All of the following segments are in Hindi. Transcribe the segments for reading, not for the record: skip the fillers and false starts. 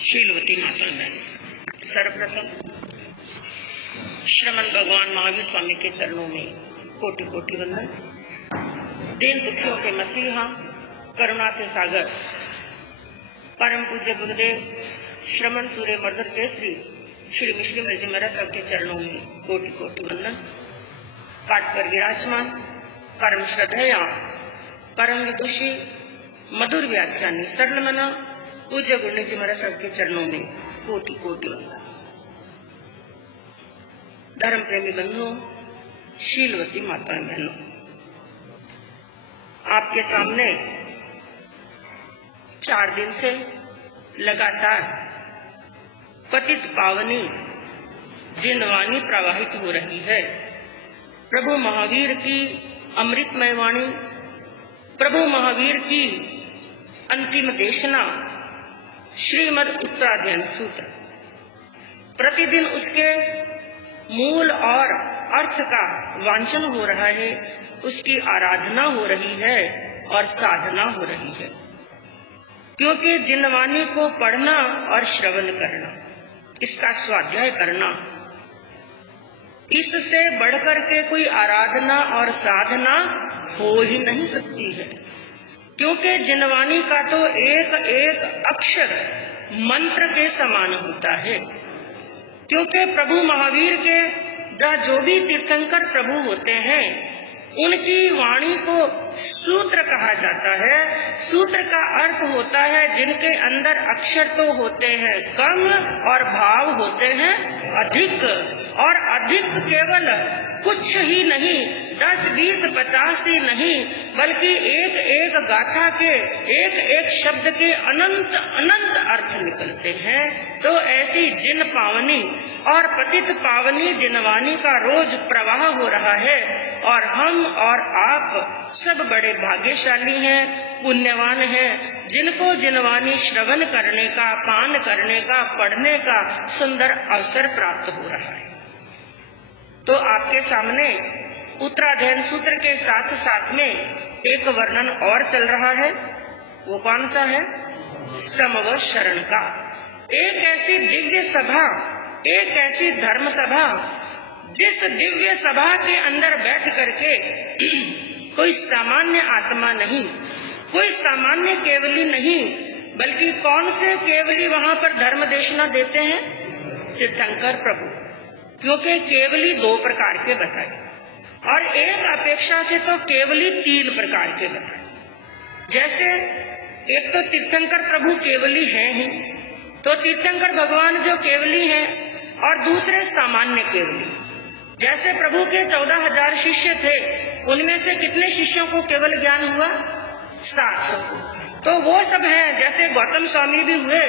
शीलवती माता में सर्वप्रथम श्रमण भगवान महावीर स्वामी के चरणों में कोटि कोटि वंदन। दीन दुखियों के मसीहा, करुणा के सागर, परम पूज्य गुरुदेव श्रमण सूर्य मर्दर केसरी श्री मिश्री मिर्जी महाराज सबके चरणों में कोटि कोटि वंदन। पाठ पर विराजमान परम श्रद्धेया, परम विदुषी, मधुर व्याख्यानी, सरल मना पूज्य गुरुदेव जी महाराज सबके चरणों में कोटि कोटि वंदन। धर्म प्रेमी बंधुओं, शीलवती माता बहनों, आपके सामने 4 दिन से लगातार पतित पावनी जिनवाणी प्रवाहित हो रही है। प्रभु महावीर की अमृतमय वाणी, प्रभु महावीर की अंतिम देशना श्रीमद् उत्तराध्ययन सूत्र, प्रतिदिन उसके मूल और अर्थ का वांचन हो रहा है, उसकी आराधना हो रही है और साधना हो रही है। क्योंकि जिनवाणी को पढ़ना और श्रवण करना, इसका स्वाध्याय करना, इससे बढ़कर के कोई आराधना और साधना हो ही नहीं सकती है। क्योंकि जिनवाणी का तो एक एक अक्षर मंत्र के समान होता है। क्योंकि प्रभु महावीर के जो भी तीर्थंकर प्रभु होते हैं, उनकी वाणी को सूत्र कहा जाता है। सूत्र का अर्थ होता है जिनके अंदर अक्षर तो होते हैं कम और भाव होते हैं अधिक, और अधिक केवल कुछ ही नहीं, 10, 20, 50 ही नहीं, बल्कि एक एक गाथा के, एक एक शब्द के अनंत अनंत अर्थ निकलते हैं। तो ऐसी जिन पावनी और पतित पावनी जिनवाणी का रोज प्रवाह हो रहा है, और हम और आप सब बड़े भाग्यशाली हैं, पुण्यवान हैं, जिनको जिनवाणी श्रवण करने का, पान करने का, पढ़ने का सुंदर अवसर प्राप्त हो रहा है। तो आपके सामने उत्तराध्ययन सूत्र के साथ साथ में एक वर्णन और चल रहा है। वो कौन सा है? सम व शरण का। एक ऐसी दिव्य सभा, एक ऐसी धर्म सभा, जिस दिव्य सभा के अंदर बैठ करके कोई सामान्य आत्मा नहीं, कोई सामान्य केवली नहीं, बल्कि कौन से केवली वहां पर धर्म देशना देते हैं? तीर्थंकर प्रभु। क्योंकि केवली 2 प्रकार के बताए, और एक अपेक्षा से तो केवली 3 प्रकार के बताए। जैसे एक तो तीर्थंकर प्रभु केवली हैं ही, तो तीर्थंकर भगवान जो केवली हैं, और दूसरे सामान्य केवली। जैसे प्रभु के 14,000 शिष्य थे, उनमें से कितने शिष्यों को केवल ज्ञान हुआ? 700 को। तो वो सब हैं, जैसे गौतम स्वामी भी हुए,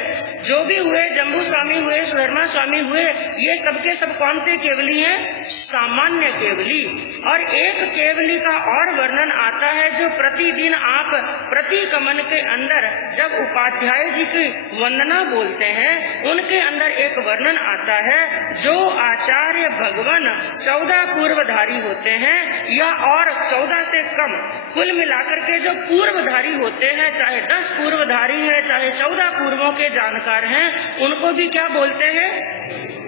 जो भी हुए, जम्बू स्वामी हुए, सुधर्मा स्वामी हुए, ये सबके सब कौन से केवली हैं? सामान्य केवली। और एक केवली का और वर्णन आता है, जो प्रतिदिन आप प्रतिकमन के अंदर जब उपाध्याय जी की वंदना बोलते हैं, उनके अंदर एक वर्णन आता है, जो आचार्य भगवान 14 पूर्वधारी होते हैं, या और 14 से कम, कुल मिलाकर के जो पूर्वधारी होते हैं, चाहे 10 पूर्वधारी है, चाहे 14 पूर्वों के जानकार हैं, उनको भी क्या बोलते हैं?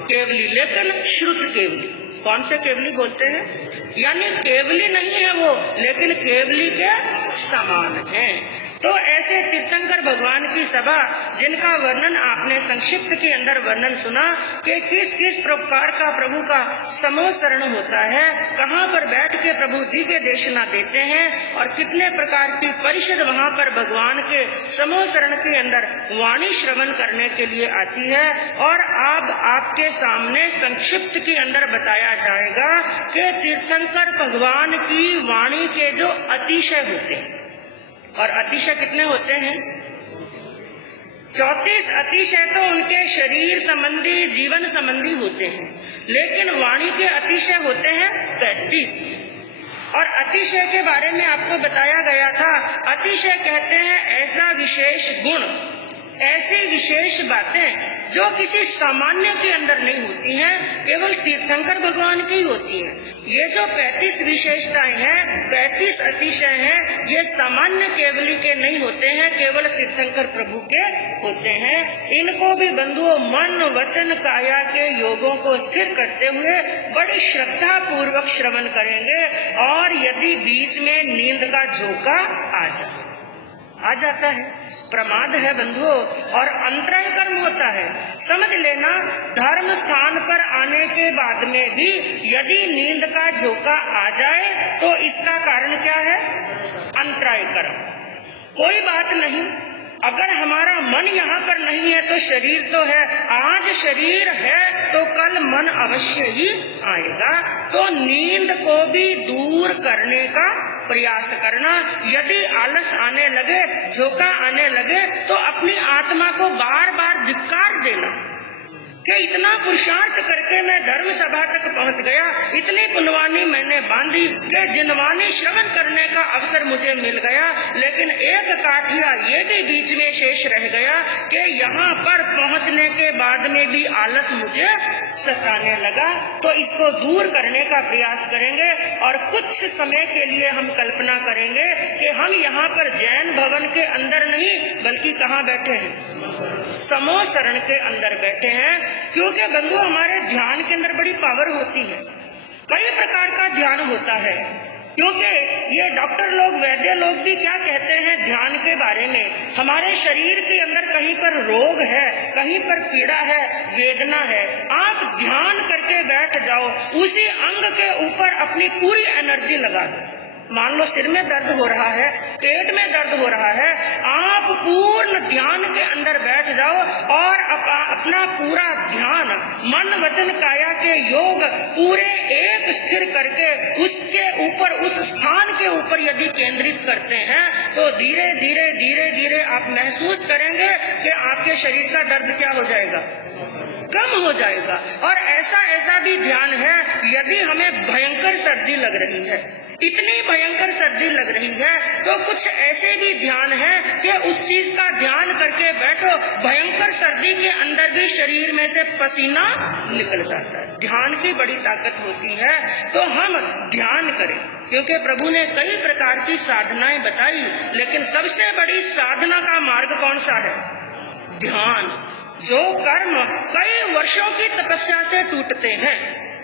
केवली। लेकिन श्रुत केवली। कौन से केवली बोलते हैं? यानी केवली नहीं है वो, लेकिन केवली के समान है। तो ऐसे तीर्थंकर भगवान की सभा, जिनका वर्णन आपने संक्षिप्त के अंदर वर्णन सुना कि किस किस प्रकार का प्रभु का समोसरण होता है, कहाँ पर बैठ के प्रभु दिव्य देशना देते हैं, और कितने प्रकार की परिषद वहाँ पर भगवान के समोसरण के अंदर वाणी श्रवण करने के लिए आती है। और अब आपके सामने संक्षिप्त के अंदर बताया जाएगा कि तीर्थंकर भगवान की वाणी के जो अतिशय होते हैं, और अतिशय कितने होते हैं? 34 अतिशय तो उनके शरीर संबंधी, जीवन संबंधी होते हैं, लेकिन वाणी के अतिशय होते हैं 35। और अतिशय के बारे में आपको बताया गया था, अतिशय कहते हैं ऐसा विशेष गुण, ऐसी विशेष बातें जो किसी सामान्य के अंदर नहीं होती हैं, केवल तीर्थंकर भगवान की होती हैं। ये जो 35 विशेषताएं हैं, 35 अतिशय हैं, ये सामान्य केवली के नहीं होते हैं, केवल तीर्थंकर प्रभु के होते हैं। इनको भी बंधुओं मन वचन काया के योगों को स्थिर करते हुए बड़ी श्रद्धा पूर्वक श्रवण करेंगे। और यदि बीच में नींद का झोंका आ जाता है, प्रमाद है बंधुओं, और अंतराय कर्म होता है। समझ लेना, धर्म स्थान पर आने के बाद में भी यदि नींद का झोंका आ जाए तो इसका कारण क्या है? अंतराय कर्म। कोई बात नहीं, अगर हमारा मन यहाँ पर नहीं है तो शरीर तो है। आज शरीर है तो कल मन अवश्य ही आएगा। तो नींद को भी दूर करने का प्रयास करना। यदि आलस आने लगे, झोंका आने लगे, तो अपनी आत्मा को बार बार धिक्कार देना कि इतना पुरुषार्थ करके मैं धर्म सभा तक पहुंच गया, इतनी पुनवानी मैंने बांधी कि जिनवानी श्रवण करने का अवसर मुझे मिल गया, लेकिन एक काठिया ये भी बीच में शेष रह गया कि यहाँ पर पहुंचने के बाद में भी आलस मुझे सताने लगा। तो इसको दूर करने का प्रयास करेंगे और कुछ समय के लिए हम कल्पना करेंगे कि हम यहाँ पर जैन भवन के अंदर नहीं बल्कि कहाँ बैठे हैं? समो शरण के अंदर बैठे हैं। क्योंकि बंधु हमारे ध्यान के अंदर बड़ी पावर होती है, कई प्रकार का ध्यान होता है। क्योंकि ये डॉक्टर लोग, वैद्य लोग भी क्या कहते हैं ध्यान के बारे में? हमारे शरीर के अंदर कहीं पर रोग है, कहीं पर पीड़ा है, वेदना है, आप ध्यान करके बैठ जाओ, उसी अंग के ऊपर अपनी पूरी एनर्जी लगा दो। मान लो सिर में दर्द हो रहा है, पेट में दर्द हो रहा है, आप पूर्ण ध्यान के अंदर बैठ जाओ और अपना पूरा ध्यान मन वचन काया के योग पूरे एक स्थिर करके उसके ऊपर, उस स्थान के ऊपर यदि केंद्रित करते हैं तो धीरे धीरे धीरे धीरे आप महसूस करेंगे कि आपके शरीर का दर्द क्या हो जाएगा? कम हो जाएगा। और ऐसा भी ध्यान है, यदि हमें भयंकर सर्दी लग रही है, इतनी भयंकर सर्दी लग रही है, तो कुछ ऐसे भी ध्यान है कि उस चीज का ध्यान करके बैठो, भयंकर सर्दी के अंदर भी शरीर में से पसीना निकल जाता है। ध्यान की बड़ी ताकत होती है। तो हम ध्यान करें, क्योंकि प्रभु ने कई प्रकार की साधनाएं बताई, लेकिन सबसे बड़ी साधना का मार्ग कौन सा है? ध्यान। जो कर्म कई वर्षों की तपस्या से टूटते हैं,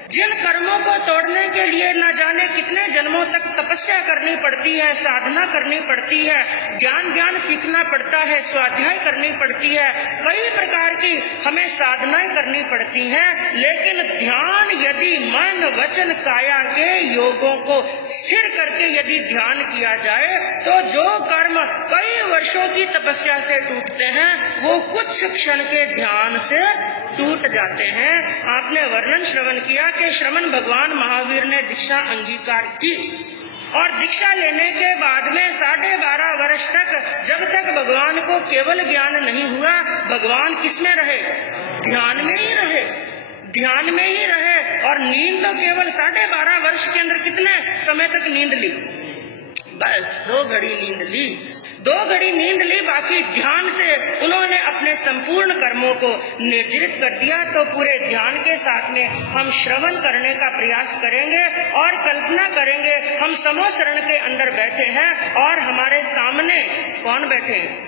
जिन कर्मों को तोड़ने के लिए न जाने कितने जन्मों तक तपस्या करनी पड़ती है, साधना करनी पड़ती है, ज्ञान सीखना पड़ता है, स्वाध्याय करनी पड़ती है, कई प्रकार की हमें साधनाएं करनी पड़ती हैं, लेकिन ध्यान यदि मन वचन काया के योगों को स्थिर करके यदि ध्यान किया जाए तो जो कर्म कई वर्षों की तपस्या से टूटते हैं वो कुछ क्षण के ध्यान से टूट जाते हैं। आपने वर्णन श्रवण किया कि श्रमण भगवान महावीर ने दीक्षा अंगीकार की और दीक्षा लेने के बाद में 12.5 वर्ष तक, जब तक भगवान को केवल ज्ञान नहीं हुआ, भगवान किसमें रहे? ध्यान में ही रहे, ध्यान में ही रहे। और नींद तो केवल 12.5 वर्ष के अंदर कितने समय तक नींद ली? बस 2 घड़ी नींद ली, 2 घड़ी नींद ली, बाकी ध्यान से उन्होंने अपने संपूर्ण कर्मों को निर्जरित कर दिया। तो पूरे ध्यान के साथ में हम श्रवण करने का प्रयास करेंगे और कल्पना करेंगे हम समो शरण के अंदर बैठे हैं और हमारे सामने कौन बैठे हैं?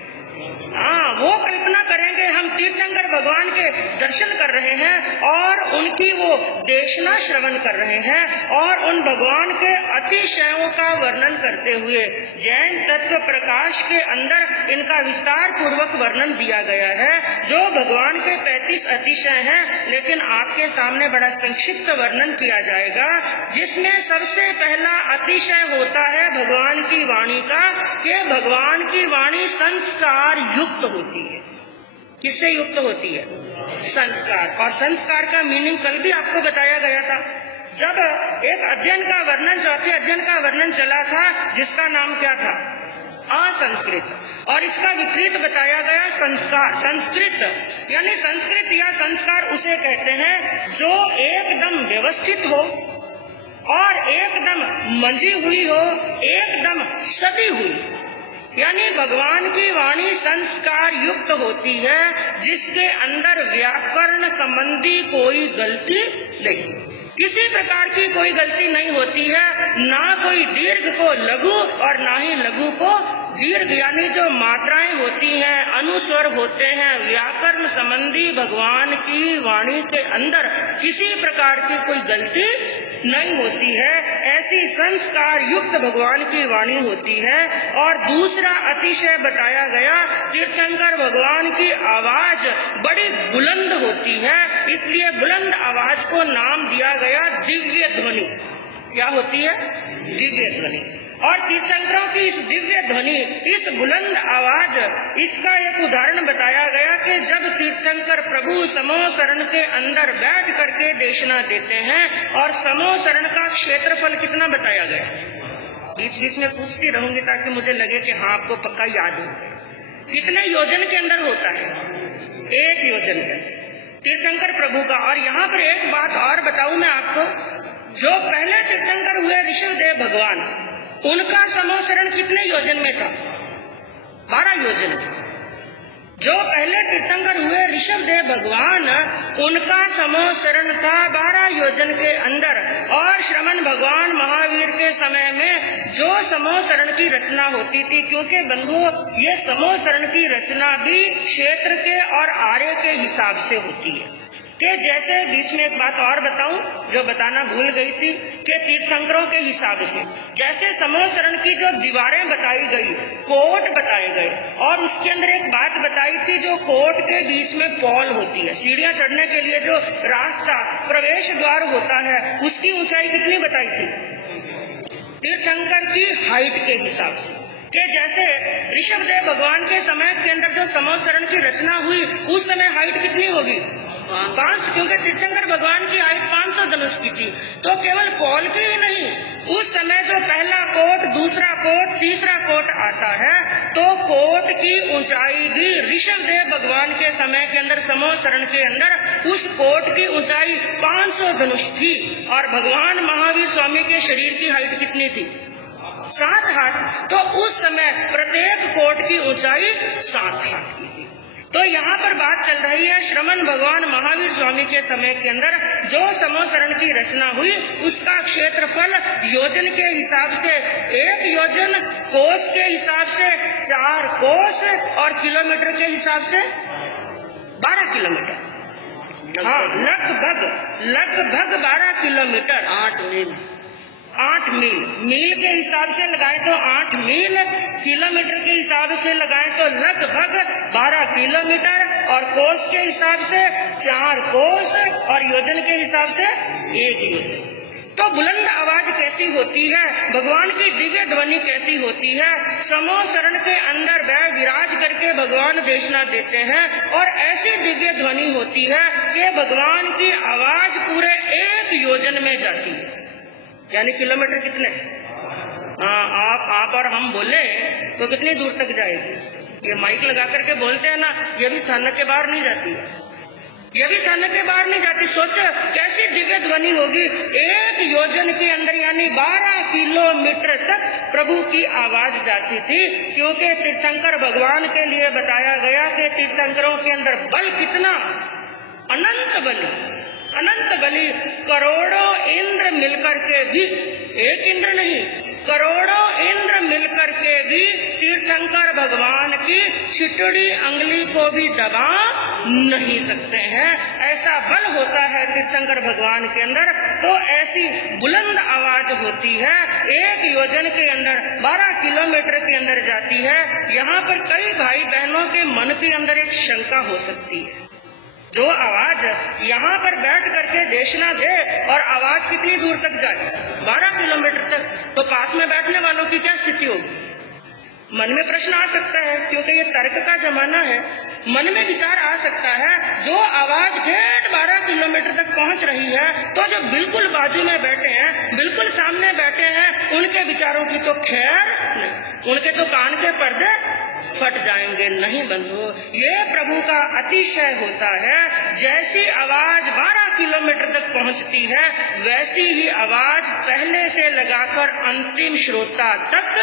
वो कल्पना करेंगे हम तीर्थंकर भगवान के दर्शन कर रहे हैं और उनकी वो देशना श्रवण कर रहे हैं और उन भगवान के अतिशयों का वर्णन करते हुए जैन तत्व प्रकाश के अंदर इनका विस्तार पूर्वक वर्णन दिया गया है। जो भगवान के 35 अतिशय हैं, लेकिन आपके सामने बड़ा संक्षिप्त वर्णन किया जाएगा, जिसमें सबसे पहला अतिशय होता है भगवान की वाणी का, कि भगवान की वाणी संस्कार युक्त होती है। किससे युक्त होती है? संस्कार। और संस्कार का मीनिंग कल भी आपको बताया गया था, जब एक अध्ययन का वर्णन, चौथे अध्ययन का वर्णन चला था, जिसका नाम क्या था? असंस्कृत। और इसका विपरीत बताया गया संस्कार, संस्कृत। यानी संस्कृत या संस्कार उसे कहते हैं जो एकदम व्यवस्थित हो और एकदम मंजी हुई हो, एकदम सदी हुई। यानी भगवान की वाणी संस्कार युक्त होती है, जिसके अंदर व्याकरण संबंधी कोई गलती नहीं, किसी प्रकार की कोई गलती नहीं होती है, ना कोई दीर्घ को लघु और ना ही लघु को दीर्घ, यानी जो मात्राएं होती हैं, अनुस्वर होते हैं, व्याकरण संबंधी भगवान की वाणी के अंदर किसी प्रकार की कोई गलती नहीं होती है। ऐसी संस्कार युक्त भगवान की वाणी होती है। और दूसरा अतिशय बताया गया, तीर्थंकर भगवान की आवाज बड़ी बुलंद होती है, इसलिए बुलंद आवाज को नाम दिया गया दिव्य ध्वनि। क्या होती है? दिव्य ध्वनि। और तीर्थंकरों की इस दिव्य ध्वनि, इस बुलंद आवाज, इसका एक उदाहरण बताया गया कि जब तीर्थंकर प्रभु समूह शरण के अंदर बैठ करके देशना देते हैं, और समूह शरण का क्षेत्रफल कितना बताया गया, बीच बीच में पूछती रहूंगी ताकि मुझे लगे कि हाँ आपको पक्का याद हो। कितने योजन के अंदर होता है? 1 योजन के तीर्थंकर प्रभु का। और यहाँ पर एक बात और बताऊं मैं आपको, जो पहले तीर्थंकर हुए ऋषभदेव भगवान, उनका समूह शरण कितने योजन में था? 12 योजन। जो पहले तीर्थंकर हुए ऋषभदेव भगवान, उनका समूह शरण था 12 योजन के अंदर। और श्रमण भगवान महावीर के समय में जो समूह शरण की रचना होती थी, क्योंकि बंधुओं ये समूह शरण की रचना भी क्षेत्र के और आर्य के हिसाब से होती है। कि जैसे बीच में एक बात और बताऊं जो बताना भूल गई थी, कि तीर्थंकरों के हिसाब से जैसे समूह शरण की जो दीवारें बताई गई, कोट बताए गए, और उसके अंदर एक बात बताई थी, जो कोट के बीच में पॉल होती है, सीढ़ियां चढ़ने के लिए जो रास्ता प्रवेश द्वार होता है, उसकी ऊंचाई कितनी बताई थी? तीर्थंकर की हाइट के हिसाब से। कि जैसे ऋषभदेव भगवान के समय के अंदर जो समूह शरण की रचना हुई, उस समय हाइट कितनी होगी? 500, क्योंकि तीर्थंकर भगवान की हाइट 500 धनुष की थी। तो केवल पॉल की ही नहीं, उस समय जो पहला कोट, दूसरा कोट, तीसरा कोट आता है, तो कोट की ऊंचाई भी ऋषभदेव भगवान के समय के अंदर समूह शरण के अंदर उस कोट की ऊंचाई 500 धनुष थी। और भगवान महावीर स्वामी के शरीर की हाइट कितनी थी? 7 हाथ। तो उस समय प्रत्येक कोट की ऊंचाई 7 हाथ की थी। तो यहाँ पर बात चल रही है श्रमण भगवान महावीर स्वामी के समय के अंदर जो समूह शरण की रचना हुई, उसका क्षेत्रफल योजन के हिसाब से 1 योजन, कोस के हिसाब से 4 कोस, और किलोमीटर के हिसाब से 12 किलोमीटर। हाँ, लगभग 12 किलोमीटर, 8 मील। 8 मील, मील के हिसाब से लगाए तो 8 मील, किलोमीटर के हिसाब से लगाए तो लगभग 12 किलोमीटर, और कोस के हिसाब से 4 कोस, और योजन के हिसाब से 1 योजन। तो बुलंद आवाज कैसी होती है, भगवान की दिव्य ध्वनि कैसी होती है। समूह शरण के अंदर विराज करके भगवान देशना देते हैं, और ऐसी दिव्य ध्वनि होती है कि भगवान की आवाज पूरे 1 योजन में जाती है। यानी किलोमीटर कितने? आप और हम बोले तो कितनी दूर तक जाएगी? ये माइक लगा करके बोलते हैं ना, ये भी स्थानक के बाहर नहीं जाती है, ये भी स्थानक के बाहर नहीं जाती। सोचो कैसी दिव्य ध्वनि होगी 1 योजन के अंदर, यानी 12 किलोमीटर तक प्रभु की आवाज जाती थी। क्योंकि तीर्थंकर भगवान के लिए बताया गया कि तीर्थंकरों के अंदर बल कितना, अनंत बली, अनंत बली। करोड़ों इंद्र मिलकर के भी, एक इंद्र नहीं, करोड़ों इंद्र मिलकर के भी तीर्थंकर भगवान की छिटड़ी अंगुली को भी दबा नहीं सकते हैं। ऐसा बल होता है तीर्थंकर भगवान के अंदर। तो ऐसी बुलंद आवाज होती है, 1 योजन के अंदर 12 किलोमीटर के अंदर जाती है। यहाँ पर कई भाई बहनों के मन के अंदर एक शंका हो सकती है, जो आवाज यहाँ पर बैठ करके देशना दे और आवाज कितनी दूर तक जाए? 12 किलोमीटर तक। तो पास में बैठने वालों की क्या स्थिति होगी? मन में प्रश्न आ सकता है, क्योंकि ये तर्क का जमाना है। मन में विचार आ सकता है, जो आवाज 12 किलोमीटर तक पहुँच रही है, तो जो बिल्कुल बाजू में बैठे हैं, बिल्कुल सामने बैठे हैं, उनके विचारों की तो खैर नहीं, उनके तो कान के पर्दे फट जाएंगे। नहीं बंधु, ये प्रभु का अतिशय होता है। जैसी आवाज 12 किलोमीटर तक पहुंचती है, वैसी ही आवाज पहले से लगाकर अंतिम श्रोता तक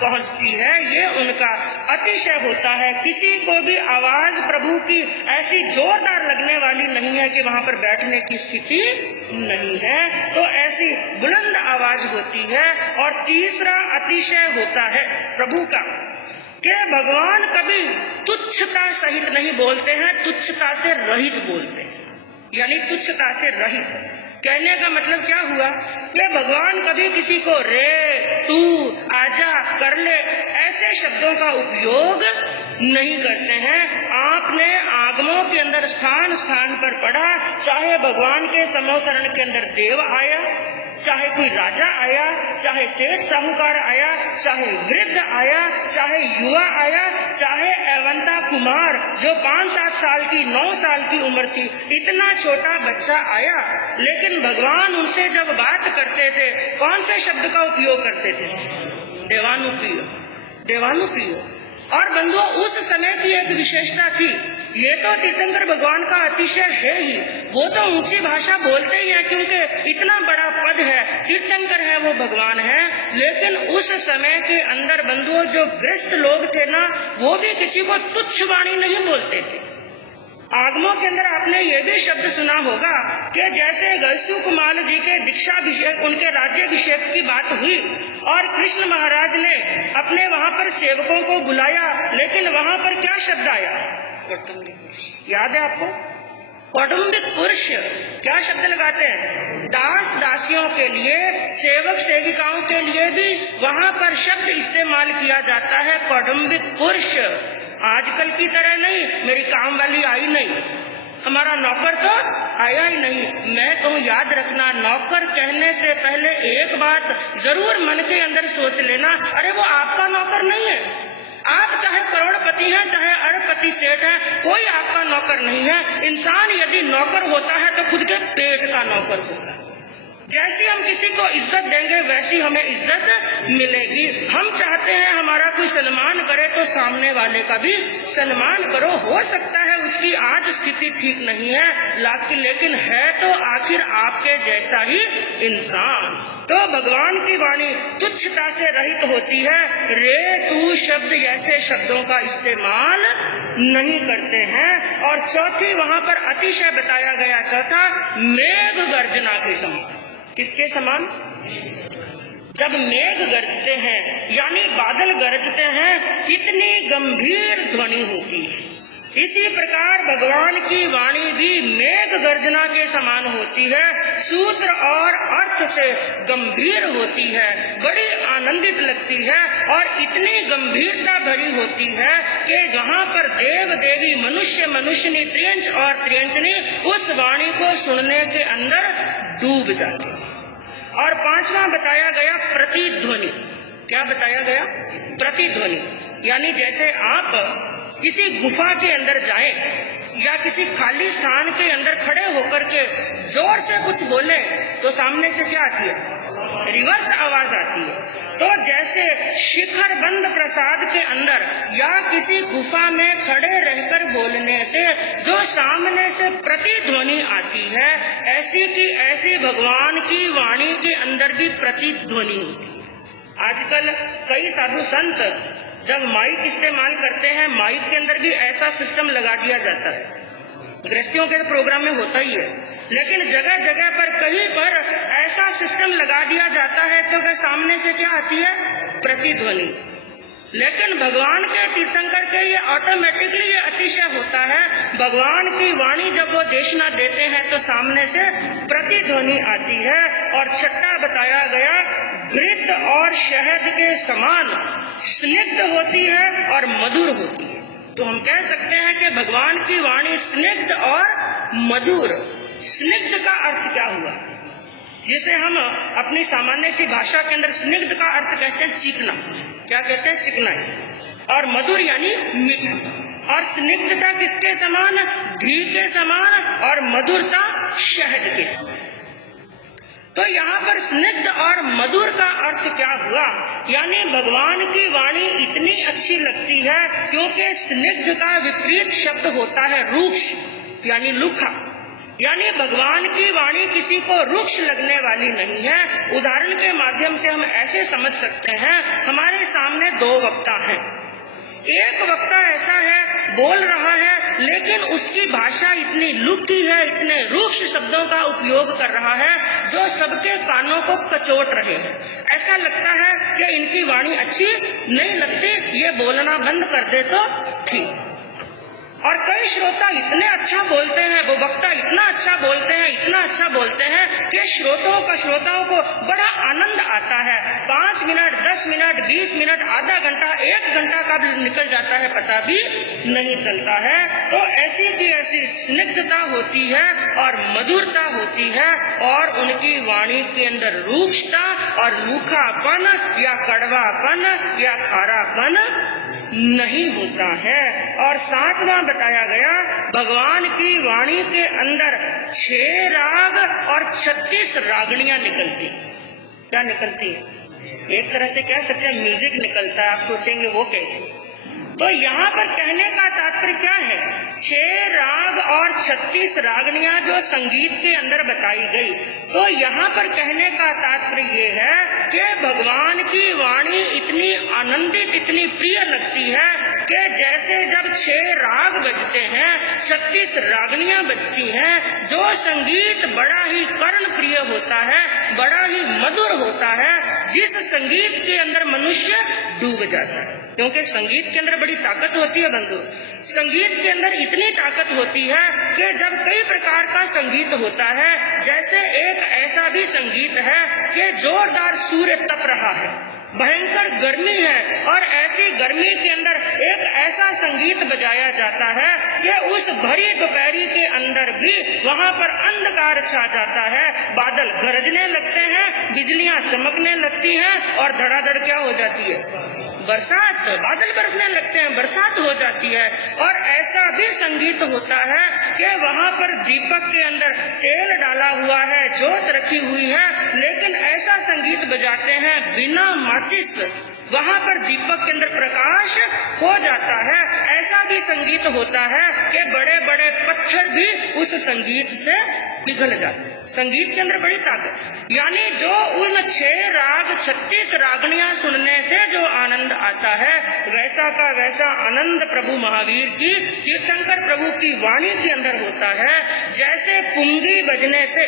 पहुंचती है। ये उनका अतिशय होता है। किसी को भी आवाज प्रभु की ऐसी जोरदार लगने वाली नहीं है कि वहां पर बैठने की स्थिति नहीं है, तो ऐसी बुलंद आवाज होती है। और तीसरा अतिशय होता है प्रभु का कि भगवान कभी तुच्छता सहित नहीं बोलते हैं, तुच्छता से रहित बोलते हैं। यानी तुच्छता से रहित कहने का मतलब क्या हुआ कि भगवान कभी किसी को रे, तू, आजा, कर ले ऐसे शब्दों का उपयोग नहीं करते हैं। आपने आगमों के अंदर स्थान स्थान पर पढ़ा, चाहे भगवान के समोसरण के अंदर देव आया, चाहे कोई राजा आया, चाहे सेठ साहूकार आया, चाहे वृद्ध आया, चाहे युवा आया, चाहे एवंता कुमार जो 5-7 साल की 9 साल की उम्र थी, इतना छोटा बच्चा आया, लेकिन भगवान उनसे जब बात करते थे कौन से शब्द का उपयोग करते थे? देवानुप्रिय, देवानुप्रिय। और बंधुओं, उस समय की एक विशेषता थी, ये तो तीर्थंकर भगवान का अतिशय है ही, वो तो ऊंची भाषा बोलते ही है क्योंकि इतना बड़ा पद है, तीर्थंकर है, वो भगवान है। लेकिन उस समय के अंदर बंधुओं जो गृहस्थ लोग थे ना, वो भी किसी को तुच्छ वाणी नहीं बोलते थे। आगमों के अंदर आपने ये भी शब्द सुना होगा कि जैसे गलसु कुमार जी के दीक्षाभिषेक, उनके राज्याभिषेक की बात हुई और कृष्ण महाराज ने अपने वहां पर सेवकों को बुलाया, लेकिन वहां पर क्या शब्द आया? याद है आपको? कौटुंबिक पुरुष। क्या शब्द लगाते हैं? दास दासियों के लिए, सेवक सेविकाओं के लिए भी वहां पर शब्द इस्तेमाल किया जाता है, कौटुंबिक पुरुष। आजकल की तरह नहीं, मेरी काम वाली आई नहीं, हमारा नौकर तो आया ही नहीं। मैं तो याद रखना, नौकर कहने से पहले एक बात जरूर मन के अंदर सोच लेना, अरे वो आपका नौकर नहीं है। आप चाहे करोड़पति हैं, चाहे अरबपति सेठ हैं, कोई आपका नौकर नहीं है। इंसान यदि नौकर होता है तो खुद के पेट का नौकर होता है। जैसी हम किसी को इज्जत देंगे वैसी हमें इज्जत मिलेगी। हम चाहते हैं हमारा कोई सम्मान करे तो सामने वाले का भी सम्मान करो। हो सकता है उसकी आज स्थिति ठीक नहीं है, लेकिन है तो आखिर आपके जैसा ही इंसान। तो भगवान की वाणी तुच्छता से रहित होती है। रे, तू शब्द ऐसे शब्दों का इस्तेमाल नहीं करते हैं। और चौथी वहां पर अतिशय बताया गया, चौथा मेघ गर्जना के समान। किसके समान? जब मेघ गरजते हैं यानी बादल गरजते हैं, कितनी गंभीर ध्वनि होती है। इसी प्रकार भगवान की वाणी भी मेघ गर्जना के समान होती है, सूत्र और अर्थ से गंभीर होती है, बड़ी आनंदित लगती है और इतनी गंभीरता भरी होती है कि वहाँ पर देव देवी मनुष्य मनुष्यनी त्रियंच और त्रियंचनी उस वाणी को सुनने के अंदर डूब जाते। और पांचवा बताया गया प्रतिध्वनि। क्या बताया गया? प्रतिध्वनि। यानी जैसे आप किसी गुफा के अंदर जाएं या किसी खाली स्थान के अंदर खड़े होकर के जोर से कुछ बोले तो सामने से क्या आती है? रिवर्स आवाज आती है। तो जैसे शिखर बंद प्रसाद के अंदर या किसी गुफा में खड़े रहकर बोलने से जो सामने से प्रतिध्वनि आती है, ऐसी की ऐसी भगवान की वाणी के अंदर भी प्रतिध्वनि होती है। आजकल कई साधु संत जब माइक इस्तेमाल करते हैं, माइक के अंदर भी ऐसा सिस्टम लगा दिया जाता है। गृहस्थियों के प्रोग्राम में होता ही है, लेकिन जगह जगह पर कहीं पर ऐसा सिस्टम लगा दिया जाता है क्योंकि सामने से क्या आती है? प्रतिध्वनि। लेकिन भगवान के तीर्थंकर के ये ऑटोमेटिकली ये अतिशय होता है। भगवान की वाणी जब वो देशना देते हैं तो सामने से प्रतिध्वनि आती है। और छठा बताया गया, घृत और शहद के समान स्निग्ध होती है और मधुर होती है। तो हम कह सकते हैं कि भगवान की वाणी स्निग्ध और मधुर। स्निग्ध का अर्थ क्या हुआ? जिसे हम अपनी सामान्य सी भाषा के अंदर स्निग्ध का अर्थ कहते हैं चीखना। क्या कहते हैं? चिकनाई। और मधुर यानी मीठा। और स्निग्धता किसके समान? घी के समान। और मधुरता शहद के समान। तो यहाँ पर स्निग्ध और मधुर का अर्थ क्या हुआ? यानी भगवान की वाणी इतनी अच्छी लगती है क्योंकि स्निग्ध का विपरीत शब्द होता है रूक्ष, यानी लुखा। यानी भगवान की वाणी किसी को रुक्ष लगने वाली नहीं है। उदाहरण के माध्यम से हम ऐसे समझ सकते हैं, हमारे सामने दो वक्ता हैं। एक वक्ता ऐसा है, बोल रहा है, लेकिन उसकी भाषा इतनी लुकी है, इतने रूक्ष शब्दों का उपयोग कर रहा है जो सबके कानों को कचोट रहे हैं। ऐसा लगता है कि इनकी वाणी अच्छी नहीं लगती, ये बोलना बंद कर दे तो ठीक। और कई श्रोता इतने अच्छा बोलते हैं, वो वक्ता इतना अच्छा बोलते हैं, इतना अच्छा बोलते हैं कि श्रोताओं को बड़ा आनंद आता है। 5 मिनट, 10 मिनट, 20 मिनट, आधा घंटा, 1 घंटा कब निकल जाता है पता भी नहीं चलता है। तो ऐसी की ऐसी स्निग्धता होती है और मधुरता होती है, और उनकी वाणी के अंदर रूक्षता और रूखापन या कड़वापन या खारापन नहीं होता है। और 7वां बताया गया, भगवान की वाणी के अंदर 6 राग और 36 रागणियां निकलती। क्या निकलती है? एक तरह से कह सकते हैं म्यूजिक निकलता है। आप सोचेंगे वो कैसे? तो यहाँ पर कहने का तात्पर्य क्या है? 6 राग और 36 रागणियां जो संगीत के अंदर बताई गई, तो यहाँ पर कहने का तात्पर्य ये है कि भगवान की वाणी इतनी आनंदित, इतनी प्रिय लगती है कि जैसे जब 6 राग बजते हैं, 36 रागणियां बजती हैं, जो संगीत बड़ा ही कर्ण प्रिय होता है, बड़ा ही मधुर होता है, जिस संगीत के अंदर मनुष्य डूब जाता है। क्योंकि संगीत के अंदर बड़ी ताकत होती है बंधु। संगीत के अंदर इतनी ताकत होती है कि जब कई प्रकार का संगीत होता है, जैसे एक ऐसा भी संगीत है कि जोरदार सूर्य तप रहा है, भयंकर गर्मी है, और ऐसी गर्मी के अंदर एक ऐसा संगीत बजाया जाता है कि उस भरी दोपहरी के अंदर भी वहाँ पर अंधकार छा जाता है, बादल गरजने लगते हैं, बिजलियां चमकने लगती हैं, और धड़ाधड़ क्या हो जाती है? बरसात, बादल बरसने लगते हैं, बरसात हो जाती है। और ऐसा भी संगीत होता है कि वहाँ पर दीपक के अंदर तेल डाला हुआ है, जोत रखी हुई है, लेकिन ऐसा संगीत बजाते हैं बिना माचिस, वहाँ पर दीपक के अंदर प्रकाश हो जाता है। ऐसा भी संगीत होता है कि बड़े बड़े पत्थर भी उस संगीत से पिघल जाते हैं। संगीत के अंदर बड़ी ताकत। यानी जो उन 6 राग 36 रागणियां सुनने से जो आनंद आता है, वैसा का वैसा आनंद प्रभु महावीर की, तीर्थंकर प्रभु की वाणी के अंदर होता है। जैसे पुंगी बजने से,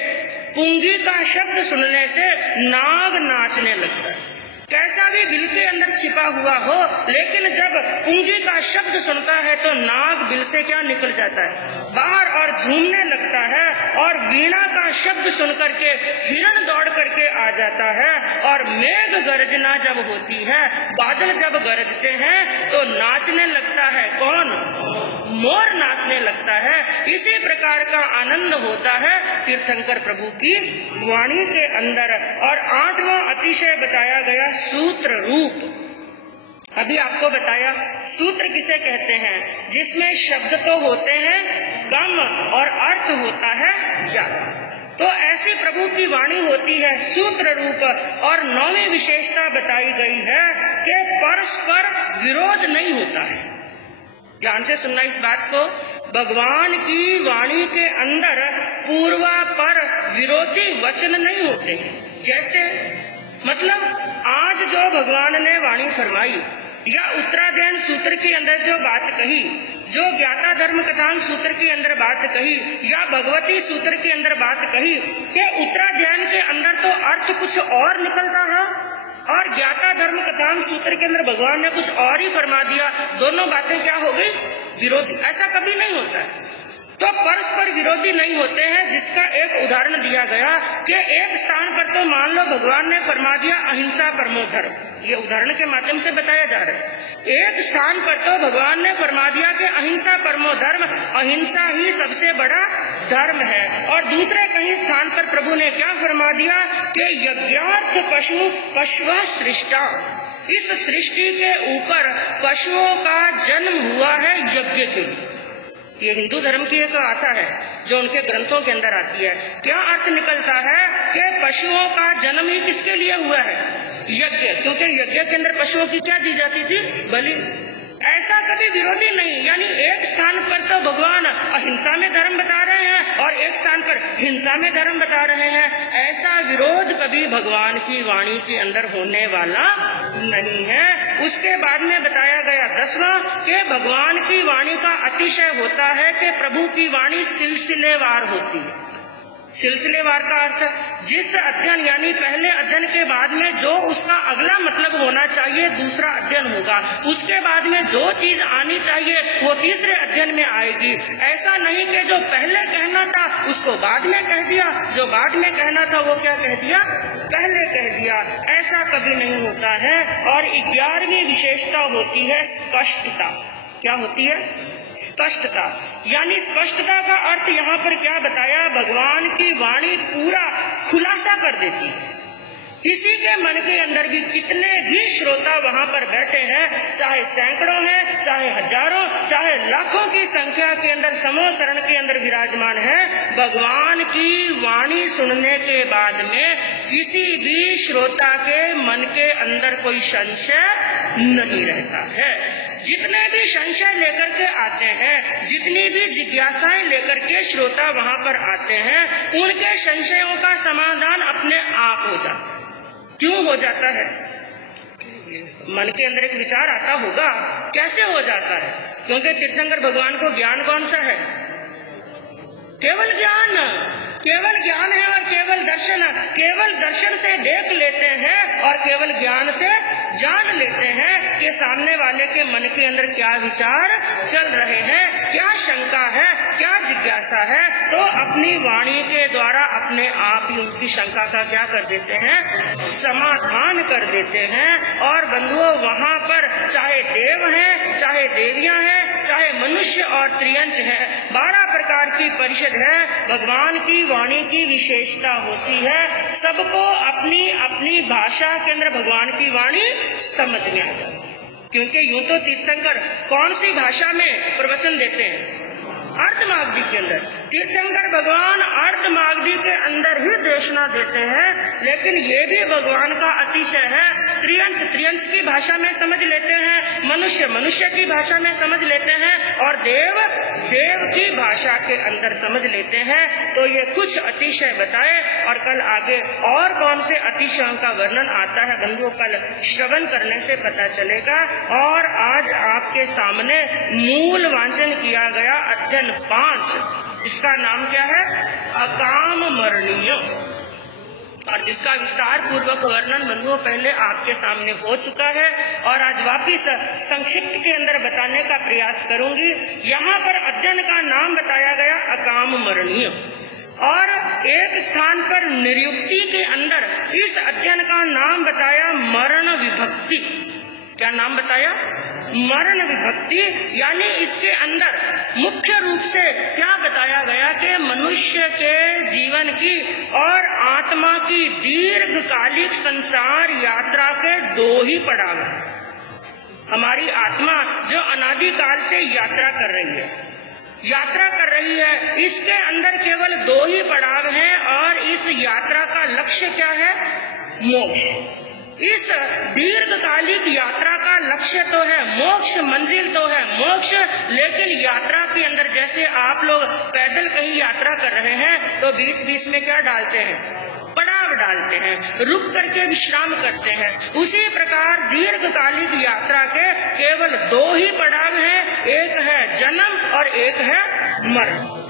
पुंगी का शब्द सुनने से नाग नाचने लगता है। कैसा भी बिल के अंदर छिपा हुआ हो, लेकिन जब पुंगी का शब्द सुनता है तो नाग बिल से क्या निकल जाता है? बाहर, और झूमने लगता है। और वीणा का शब्द सुन करके हिरण दौड़ करके आ जाता है। और मेघ गर्जना जब होती है, बादल जब गरजते हैं, तो नाचने लगता है कौन? मोर नाचने लगता है। इसी प्रकार का आनंद होता है तीर्थंकर प्रभु की वाणी के अंदर। और 8वां अतिशय बताया गया सूत्र रूप। अभी आपको बताया सूत्र किसे कहते हैं? जिसमें शब्द तो होते हैं कम और अर्थ होता है ज्यादा। तो ऐसी प्रभु की वाणी होती है सूत्र रूप। और 9वीं विशेषता बताई गई है कि परस्पर विरोध नहीं होता है। ध्यान से सुनना इस बात को। भगवान की वाणी के अंदर पूर्वापर विरोधी वचन नहीं होते हैं। जैसे मतलब आज जो भगवान ने वाणी फरमाई, या उत्तराध्ययन सूत्र के अंदर जो बात कही, जो ज्ञाता धर्म कथांग सूत्र के अंदर बात कही, या भगवती सूत्र के अंदर बात कही, कि उत्तराध्ययन के अंदर तो अर्थ कुछ और निकलता है, और ज्ञाता धर्म कथांग सूत्र के अंदर भगवान ने कुछ और ही फरमा दिया। दोनों बातें क्या हो गई? विरोधी। ऐसा कभी नहीं होता है। तो परस्पर विरोधी नहीं होते हैं। जिसका एक उदाहरण दिया गया कि एक स्थान पर तो मान लो भगवान ने फरमा दिया अहिंसा परमो धर्म, ये उदाहरण के माध्यम से बताया जा रहा है। एक स्थान पर तो भगवान ने फरमा दिया कि अहिंसा परमो धर्म, अहिंसा ही सबसे बड़ा धर्म है। और दूसरे कहीं स्थान पर प्रभु ने क्या फरमा दिया कि यज्ञार्थ पशु सृष्टा, इस सृष्टि के ऊपर पशुओं का जन्म हुआ है यज्ञ के लिए। ये हिंदू धर्म की एक गाथा है जो उनके ग्रंथों के अंदर आती है। क्या अर्थ निकलता है कि पशुओं का जन्म ही किसके लिए हुआ है? यज्ञ, क्योंकि यज्ञ के अंदर पशुओं की क्या दी जाती थी? बलि। ऐसा कभी विरोधी नहीं, यानी एक स्थान पर तो भगवान अहिंसा में धर्म बता रहे हैं और एक स्थान पर हिंसा में धर्म बता रहे हैं। ऐसा विरोध कभी भगवान की वाणी के अंदर होने वाला नहीं है। उसके बाद में बताया गया 10वां कि भगवान की वाणी का अतिशय होता है कि प्रभु की वाणी सिलसिलेवार होती है। सिलसिलेवार का अर्थ जिस अध्ययन यानी पहले अध्ययन के बाद में जो उसका अगला मतलब होना चाहिए दूसरा अध्ययन होगा, उसके बाद में जो चीज आनी चाहिए वो तीसरे अध्ययन में आएगी। ऐसा नहीं कि जो पहले कहना था उसको बाद में कह दिया, जो बाद में कहना था वो क्या कह दिया? पहले कह दिया। ऐसा कभी नहीं होता है। और 11वीं विशेषता होती है स्पष्टता। क्या होती है? स्पष्टता। यानी स्पष्टता का अर्थ यहाँ पर क्या बताया? भगवान की वाणी पूरा खुलासा कर देती है। किसी के मन के अंदर भी कितने भी श्रोता वहाँ पर बैठे हैं, चाहे सैकड़ों हैं, चाहे हजारों, चाहे लाखों की संख्या के अंदर समूह शरण के अंदर विराजमान है, भगवान की वाणी सुनने के बाद में किसी भी श्रोता के मन के अंदर कोई संशय नहीं रहता है। जितने भी संशय लेकर के आते हैं, जितनी भी जिज्ञासाएं लेकर के श्रोता वहाँ पर आते हैं, उनके संशयों का समाधान अपने आप हो जाता है। क्यों हो जाता है? मन के अंदर एक विचार आता होगा, कैसे हो जाता है? क्योंकि तीर्थंकर भगवान को ज्ञान कौन सा है? केवल ज्ञान, केवल ज्ञान है और केवल दर्शन। केवल दर्शन से देख लेते हैं और केवल ज्ञान से जान लेते हैं कि सामने वाले के मन के अंदर क्या विचार चल रहे हैं, क्या शंका है, क्या जिज्ञासा है। तो अपनी वाणी के द्वारा अपने आप ही उनकी शंका का क्या कर देते हैं? समाधान कर देते हैं। और बंधुओं, वहाँ पर चाहे देव हैं, चाहे देवियां हैं, चाहे मनुष्य और त्रियंच है, 12 प्रकार की परिषद है। भगवान की वाणी की विशेषता होती है सबको अपनी अपनी भाषा के अंदर भगवान की वाणी समझ में आ जाती है। क्योंकि यूं तो तीर्थंकर कौन सी भाषा में प्रवचन देते हैं? अर्धमागधी के अंदर। तीर्थंकर भगवान अर्धमागधी के अंदर ही देशना देते हैं, लेकिन ये भी भगवान का अतिशय है। त्रियंश की भाषा में समझ लेते हैं, मनुष्य की भाषा में समझ लेते हैं और देव की भाषा के अंदर समझ लेते हैं। तो ये कुछ अतिशय बताए और कल आगे और कौन से अतिशयों का वर्णन आता है बंधुओं, कल श्रवण करने से पता चलेगा। और आज आपके सामने मूल वाचन किया गया अध्ययन 5, जिसका नाम क्या है? अकाम मरणीय, और जिसका विस्तार पूर्वक वर्णन बंधुओं पहले आपके सामने हो चुका है और आज वापिस संक्षिप्त के अंदर बताने का प्रयास करूंगी। यहाँ पर अध्ययन का नाम बताया गया अकाम मरणीय, और एक स्थान पर निरुक्ति के अंदर इस अध्ययन का नाम बताया मरण विभक्ति। क्या नाम बताया? मरण विभक्ति। यानी इसके अंदर मुख्य रूप से क्या बताया गया कि मनुष्य के जीवन की और आत्मा की दीर्घकालिक संसार यात्रा के 2 ही पड़ाव हैं। हमारी आत्मा जो अनादिकाल से यात्रा कर रही है, इसके अंदर केवल 2 ही पड़ाव हैं और इस यात्रा का लक्ष्य क्या है? मोक्ष। इस दीर्घकालिक यात्रा का लक्ष्य तो है मोक्ष, मंजिल तो है मोक्ष, लेकिन यात्रा के अंदर जैसे आप लोग पैदल कहीं यात्रा कर रहे हैं तो बीच बीच में क्या डालते हैं? पड़ाव डालते हैं, रुक करके विश्राम करते हैं। उसी प्रकार दीर्घकालिक यात्रा के केवल 2 ही पड़ाव हैं, एक है जन्म और एक है मरण।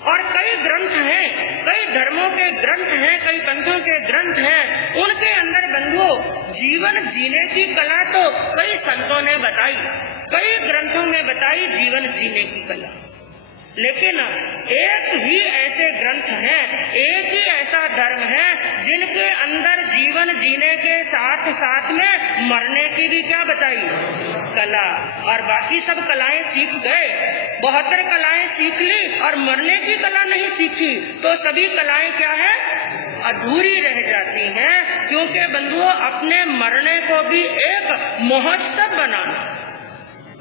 और कई ग्रंथ हैं, कई धर्मों के ग्रंथ हैं, कई पंथों के ग्रंथ हैं, उनके अंदर बंधुओं जीवन जीने की कला तो कई संतों ने बताई, कई ग्रंथों में बताई जीवन जीने की कला। लेकिन एक ही ऐसे ग्रंथ हैं, एक ही ऐसा धर्म है जिनके अंदर जीवन जीने के साथ साथ में मरने की भी क्या बताई? कला। और बाकी सब कलाएं सीख गए, 72 कलाएं सीख ली और मरने की कला नहीं सीखी, तो सभी कलाएं क्या है? अधूरी रह जाती हैं। क्योंकि बंधुओं, अपने मरने को भी एक महोत्सव बनाना,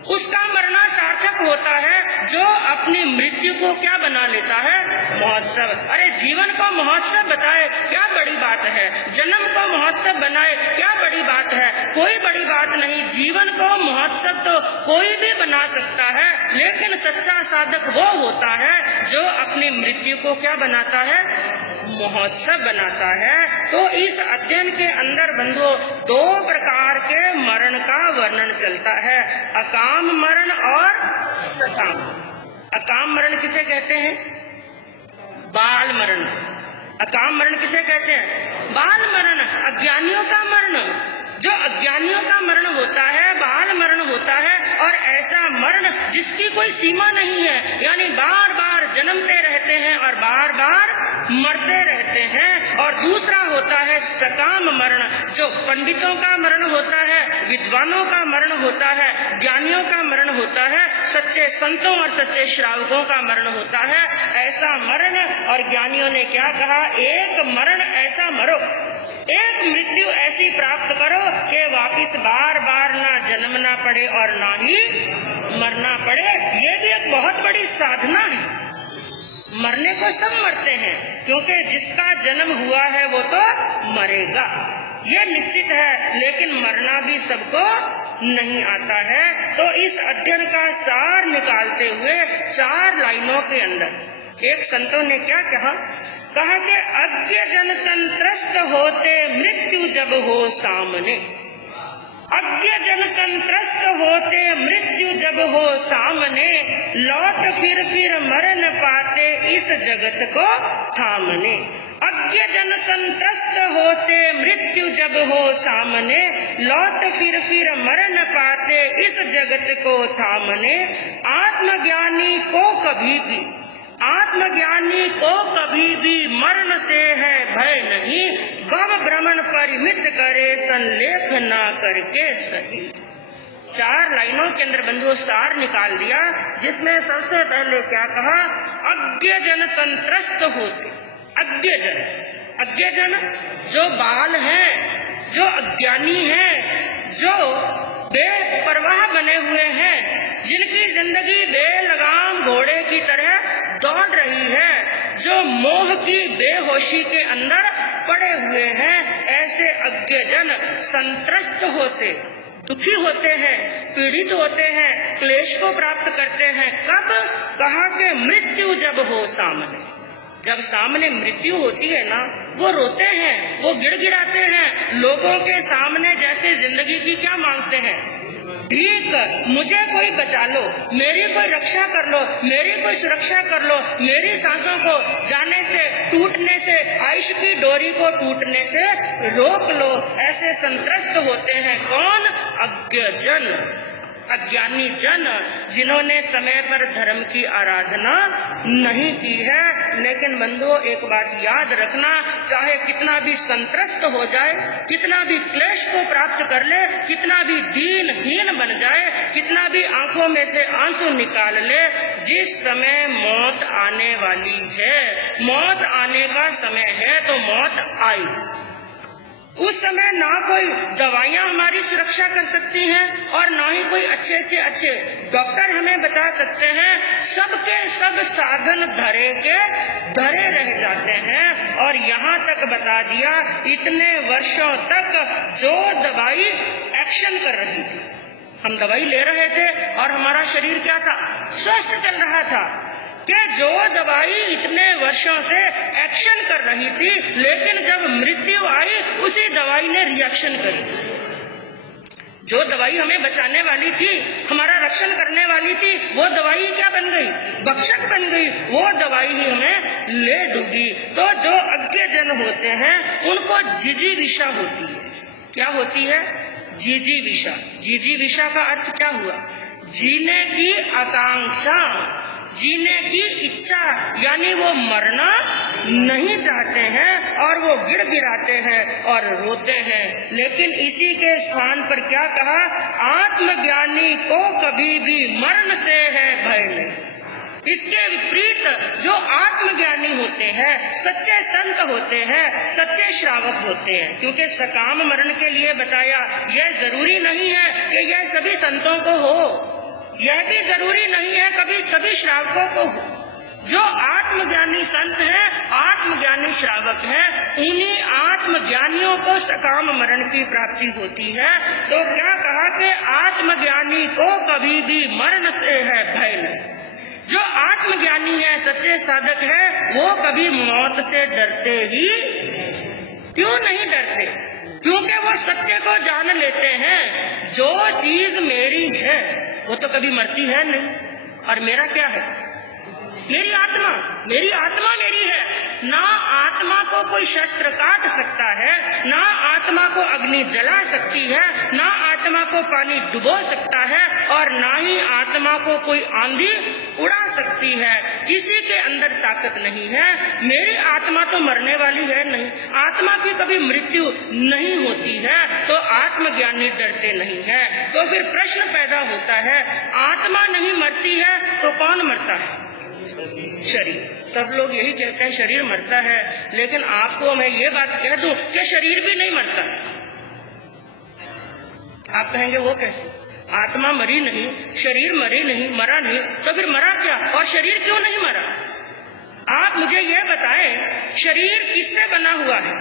उसका मरना सार्थक होता है जो अपनी मृत्यु को क्या बना लेता है, महोत्सव। अरे जीवन को महोत्सव बताए क्या बड़ी बात है, जन्म को महोत्सव बनाए क्या बड़ी बात है, कोई बड़ी बात नहीं। जीवन को महोत्सव तो कोई भी बना सकता है, लेकिन सच्चा साधक वो होता है जो अपनी मृत्यु को क्या बनाता है, महोत्सव बनाता है। तो इस अध्ययन के अंदर बंधुओं दो प्रकार के मरण का वर्णन चलता है, अकाम मरण और सकाम। अकाम मरण किसे कहते हैं, बाल मरण। अकाम मरण किसे कहते हैं, बाल मरण, अज्ञानियों का मरण। जो अज्ञानियों का मरण होता है बाल मरण होता है, और ऐसा मरण जिसकी कोई सीमा नहीं है, यानी बार बार जन्मते रहते हैं और बार बार मरते रहते हैं। और दूसरा होता है सकाम मरण, जो पंडितों का मरण होता है, विद्वानों का मरण होता है, ज्ञानियों का मरण होता है, सच्चे संतों और सच्चे श्रावकों का मरण होता है। ऐसा मरण, और ज्ञानियों ने क्या कहा, एक मरण ऐसा मरो, एक मृत्यु ऐसी प्राप्त करो कि वापिस बार बार ना जन्मना पड़े और ना ही मरना पड़े। ये भी एक बहुत बड़ी साधना है। मरने को सब मरते हैं, क्योंकि जिसका जन्म हुआ है वो तो मरेगा, ये निश्चित है, लेकिन मरना भी सबको नहीं आता है। तो इस अध्ययन का सार निकालते हुए 4 लाइनों के अंदर एक संतों ने क्या कहा कि अज्ञ जन संत्रस्त होते मृत्यु जब हो सामने। अज्ञ जन संत्रस्त होते मृत्यु जब हो सामने, लौट फिर मरण पाते इस जगत को थामने। अज्ञ जन संत्रस्त होते मृत्यु जब हो सामने, लौट फिर मरण पाते इस जगत को थामने। आत्मज्ञानी को कभी भी मरण से है भय नहीं, भव भ्रमण परिमित करे संलेख ना करके सही। 4 लाइनों के अंदर बंधुओं सार निकाल दिया, जिसमें सबसे पहले क्या कहा, अज्ञ जन संत्रस्त होते। अज्ञ जन जो बाल हैं, जो अज्ञानी हैं, जो बेपरवाह बने हुए हैं, जिनकी जिंदगी बेलगाम घोड़े की तरह दौड़ रही है, जो मोह की बेहोशी के अंदर पड़े हुए हैं, ऐसे अज्ञ जन संत्रस्त होते, दुखी होते हैं, पीड़ित होते हैं, क्लेश को प्राप्त करते हैं। कब? कहा कि मृत्यु जब हो सामने। जब सामने मृत्यु होती है ना, वो रोते हैं, वो गिड़गिड़ाते हैं, लोगों के सामने जैसे जिंदगी की क्या मांगते हैं, भीख, मुझे कोई बचा लो, मेरी कोई रक्षा कर लो, मेरी कोई सुरक्षा कर लो, मेरी सांसों को जाने से, टूटने से, आयुष की डोरी को टूटने से रोक लो। ऐसे संत्रस्त होते हैं कौन? अज्ञ जन, अज्ञानी जन, जिन्होंने समय पर धर्म की आराधना नहीं की है। लेकिन बंधुओं एक बात याद रखना, चाहे कितना भी संत्रस्त हो जाए, कितना भी क्लेश को प्राप्त कर ले, कितना भी दीनहीन बन जाए, कितना भी आंखों में से आंसू निकाल ले, जिस समय मौत आने वाली है, मौत आने का समय है, तो मौत आई। उस समय ना कोई दवाइयां हमारी सुरक्षा कर सकती हैं और ना ही कोई अच्छे से अच्छे डॉक्टर हमें बचा सकते हैं। सबके सब साधन धरे के धरे रह जाते हैं। और यहाँ तक बता दिया, इतने वर्षों तक जो दवाई एक्शन कर रही थी, हम दवाई ले रहे थे और हमारा शरीर क्या था, स्वस्थ चल रहा था, कि जो दवाई इतने वर्षों से एक्शन कर रही थी, लेकिन जब मृत्यु आई उसी दवाई ने रिएक्शन करी। जो दवाई हमें बचाने वाली थी, हमारा रक्षण करने वाली थी, वो दवाई क्या बन गई, भक्षक बन गई, वो दवाई ही हमें ले डूबी। तो जो अज्ञ जन होते हैं उनको जिजीविषा होती है। क्या होती है? जिजीविषा। जिजीविषा का अर्थ क्या हुआ? जीने की आकांक्षा, जीने की इच्छा, यानी वो मरना नहीं चाहते हैं और वो गिड़गिड़ाते हैं और रोते हैं। लेकिन इसी के स्थान पर क्या कहा, आत्मज्ञानी को कभी भी मरण से है भय नहीं। इसके विपरीत जो आत्मज्ञानी होते हैं, सच्चे संत होते हैं, सच्चे श्रावक होते हैं, क्योंकि सकाम मरण के लिए बताया, यह जरूरी नहीं है कि यह सभी संतों को हो। यह भी जरूरी नहीं है कभी सभी श्रावकों को हो। जो आत्मज्ञानी संत हैं, आत्मज्ञानी श्रावक हैं, उन्हीं आत्मज्ञानियों को सकाम मरण की प्राप्ति होती है। तो क्या कहा कि आत्मज्ञानी को कभी भी मरण से है भय नहीं। जो आत्मज्ञानी है, सच्चे साधक है, वो कभी मौत से डरते ही क्यों नहीं डरते? क्योंकि वो सत्य को जान लेते हैं। जो चीज मेरी है वो तो कभी मरती है नहीं, और मेरा क्या है? मेरी आत्मा मेरी है। ना आत्मा को कोई शस्त्र काट सकता है, ना आत्मा को अग्नि जला सकती है, ना आत्मा को पानी डुबो सकता है, और ना ही आत्मा को कोई आंधी उड़ा सकती है। किसी के अंदर ताकत नहीं है। मेरी आत्मा तो मरने वाली है नहीं, आत्मा की कभी मृत्यु नहीं होती है, तो आत्मज्ञानी डरते नहीं है। तो फिर प्रश्न पैदा होता है, आत्मा नहीं मरती है तो कौन मरता है? शरीर। सब लोग यही कहते हैं शरीर मरता है, लेकिन आपको मैं ये बात कह दूं कि शरीर भी नहीं मरता। आप कहेंगे वो कैसे? आत्मा मरी नहीं, शरीर मरी नहीं, मरा नहीं, तो फिर मरा क्या? और शरीर क्यों नहीं मरा? आप मुझे ये बताएं, शरीर किससे बना हुआ है?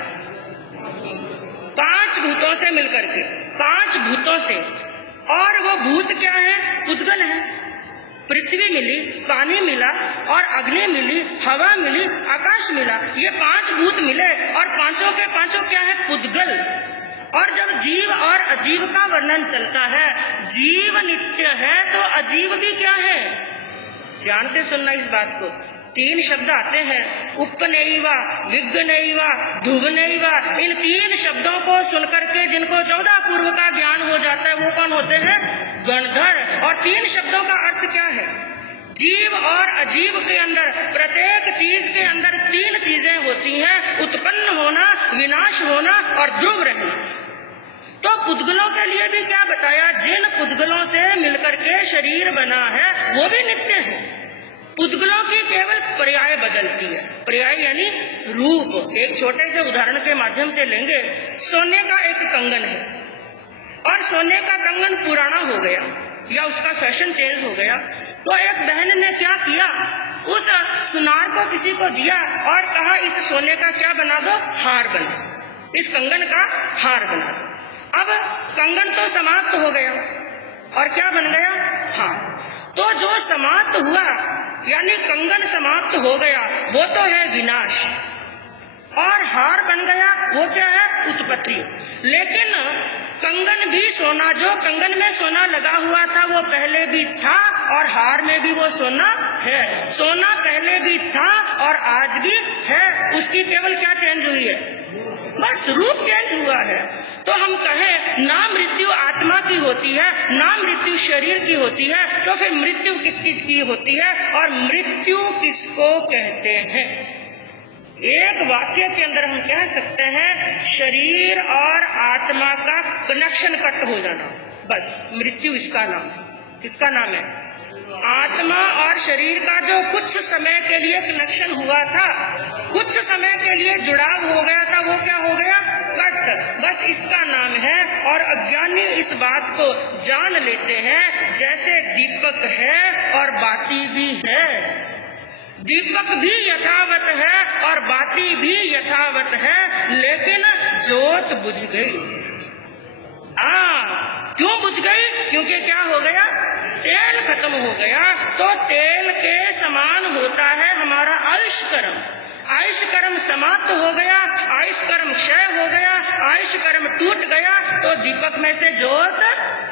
5 भूतों से मिलकर के, 5 भूतों से। और वो भूत क्या है? उद्गल है। पृथ्वी मिली, पानी मिला, और अग्नि मिली, हवा मिली, आकाश मिला। ये 5 भूत मिले, और पांचों के पांचों क्या है? पुद्गल। और जब जीव और अजीव का वर्णन चलता है, जीव नित्य है तो अजीव भी क्या है? ध्यान से सुनना इस बात को। 3 शब्द आते हैं, उपनैवा, विज्ञनैवा, धुवनैवा। इन 3 शब्दों को सुनकर के जिनको 14 पूर्व का ज्ञान हो जाता है, वो कौन होते हैं? गणधर। और 3 शब्दों का अर्थ क्या है? जीव और अजीव के अंदर, प्रत्येक चीज के अंदर 3 चीजें होती हैं, उत्पन्न होना, विनाश होना और ध्रुव रहना। तो पुद्गलों के लिए भी क्या बताया? जिन पुद्गलों से मिलकर के शरीर बना है वो भी नित्य है। पुद्गलों की केवल पर्याय बदलती है। पर्याय यानी रूप। एक छोटे से उदाहरण के माध्यम से लेंगे। सोने का एक कंगन है, और सोने का कंगन पुराना हो गया या उसका फैशन चेंज हो गया, तो एक बहन ने क्या किया? उस सुनार को किसी को दिया और कहा इस सोने का क्या बना दो? हार बना, इस कंगन का हार बना दो। अब कंगन तो समाप्त हो गया, और क्या बन गया? हार। तो जो समाप्त हुआ यानी कंगन समाप्त हो गया, वो तो है विनाश, और हार बन गया वो क्या है? उत्पत्ति। लेकिन कंगन भी सोना, जो कंगन में सोना लगा हुआ था वो पहले भी था, और हार में भी वो सोना है। सोना पहले भी था और आज भी है। उसकी केवल क्या चेंज हुई है? बस रूप चेंज हुआ है। तो हम कहें ना मृत्यु आत्मा की होती है, ना मृत्यु शरीर की होती है, तो फिर मृत्यु किस चीज की होती है? और मृत्यु किसको कहते हैं? एक वाक्य के अंदर हम कह सकते हैं, शरीर और आत्मा का कनेक्शन कट हो जाना, बस मृत्यु इसका नाम है। किसका नाम है? आत्मा और शरीर का जो कुछ समय के लिए कनेक्शन हुआ था, कुछ समय के लिए जुड़ाव हो गया था, वो क्या हो गया? कट। बस इसका नाम है। और अज्ञानी इस बात को जान लेते हैं, जैसे दीपक है और बाती भी है। दीपक भी यथावत है और बाती भी यथावत है, लेकिन जोत बुझ गई। क्यों बुझ गई? क्योंकि क्या हो गया? तेल खत्म हो गया। तो तेल के समान होता है हमारा आयुष कर्म। आयुष कर्म समाप्त हो गया, आयुष कर्म क्षय हो गया, आयुष कर्म टूट गया, तो दीपक में से जोत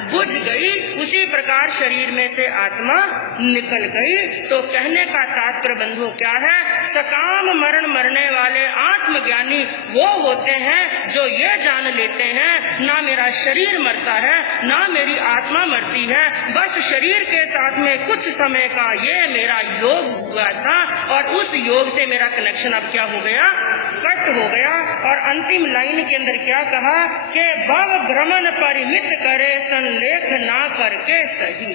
बुझ गई। उसी प्रकार शरीर में से आत्मा निकल गई। तो कहने का तात्पर्य बंधु क्या है? सकाम मरण मरने वाले आत्मज्ञानी वो होते हैं जो ये जान लेते हैं, ना मेरा शरीर मरता है, ना मेरी आत्मा मरती है, बस शरीर के साथ में कुछ समय का ये मेरा योग हुआ था, और उस योग से मेरा कनेक्शन अब क्या हो गया? कट हो गया। और अंतिम लाइन के अंदर क्या कहा कि भव भ्रमण परिमित करे संलेख ना करके सही।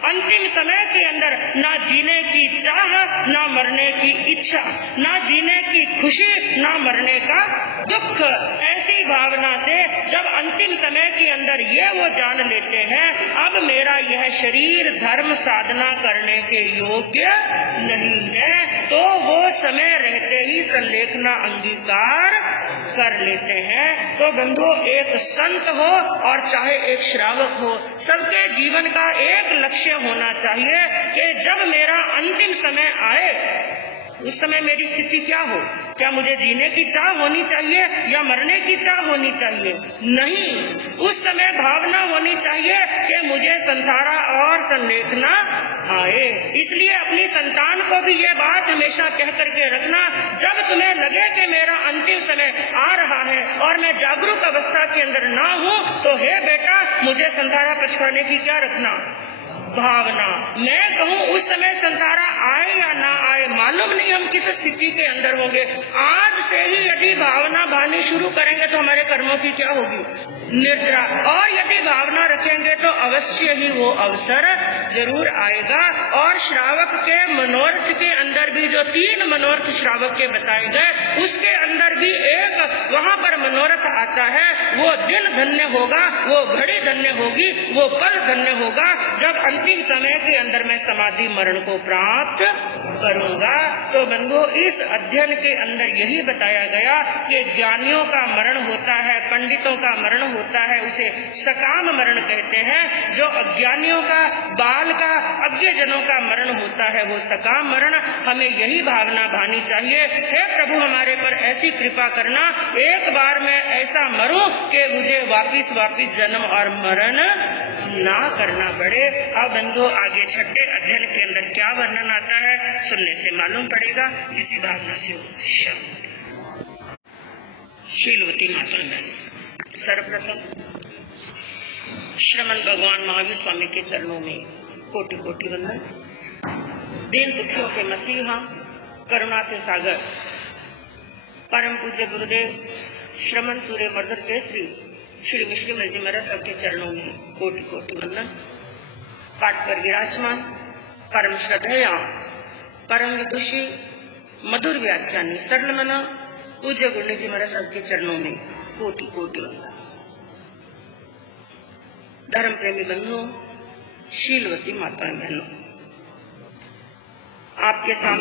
अंतिम समय के अंदर ना जीने की चाह, ना मरने की इच्छा, ना जीने की खुशी, ना मरने का दुख। ऐसी भावना से जब अंतिम समय के अंदर ये वो जान लेते हैं अब मेरा यह शरीर धर्म साधना करने के योग्य नहीं है, तो वो समय रहते ही संलेखना अंगीकार कर लेते हैं। तो बंधुओं, एक संत हो और चाहे एक श्रावक हो, सबके जीवन का एक लक्ष्य होना चाहिए कि जब मेरा अंतिम समय आए उस समय मेरी स्थिति क्या हो। क्या मुझे जीने की चाह होनी चाहिए या मरने की चाह होनी चाहिए? नहीं, उस समय भावना होनी चाहिए कि मुझे संसारा और संलेखना आए। इसलिए अपनी संतान को भी ये बात हमेशा कह करके रखना, जब तुम्हें लगे कि मेरा अंतिम समय आ रहा है और मैं जागरूक अवस्था के अंदर ना हूँ, तो हे बेटा, मुझे संसारा पछताने की क्या रखना भावना। मैं कहूँ उस समय संसारा आए या ना आए, मालूम नहीं हम किस स्थिति के अंदर होंगे। आज से ही यदि भावना भानी शुरू करेंगे तो हमारे कर्मों की क्या होगी? निर्जरा। और यदि भावना रखेंगे तो अवश्य ही वो अवसर जरूर आएगा। और श्रावक के मनोरथ के अंदर भी जो 3 मनोरथ श्रावक के बताए गए, उसके अंदर भी एक वहाँ पर मनोरथ आता है। वो दिन धन्य होगा, वो घड़ी धन्य होगी, वो पल धन्य होगा जब अंतिम समय के अंदर मैं समाधि मरण को प्राप्त करूंगा। तो बंधुओं, इस अध्ययन के अंदर यही बताया गया कि ज्ञानियों का मरण होता है, पंडितों का मरण होता है, उसे सकाम मरण कहते हैं। जो अज्ञानियों का, बाल का, अज्ञजनों का मरण होता है वो सकाम मरण। हमें यही भावना भानी चाहिए, हे प्रभु हमारे पर ऐसी कृपा करना, एक बार मैं ऐसा मरूं कि मुझे वापिस जन्म और मरण ना करना पड़े। अब बंधुओं, आगे छठे अध्ययन के अंदर क्या वर्णन आता है सुनने से मालूम पड़ेगा। इसी भावना से शीलवती माता में सर्वप्रथम श्रमण भगवान महावीर स्वामी के चरणों में कोटि कोटि वंदन। दीन दुखियों के मसीहा, करुणा के सागर, परम पूज्य गुरुदेव श्रमण सूर्य मर्दर केसरी श्री मिश्री जी महाराज के चरणों में कोटि कोटि वंदन। पाठ पर विराजमान परम श्रद्धेया, परम विदुषी, मधुर व्याख्यानी, सरल मना पूज्य गुरु जी महाराज के चरणों में कोटि कोटि वंदन। धर्म प्रेमी बंधुओं, शीलवती माता बहनों, आपके सामने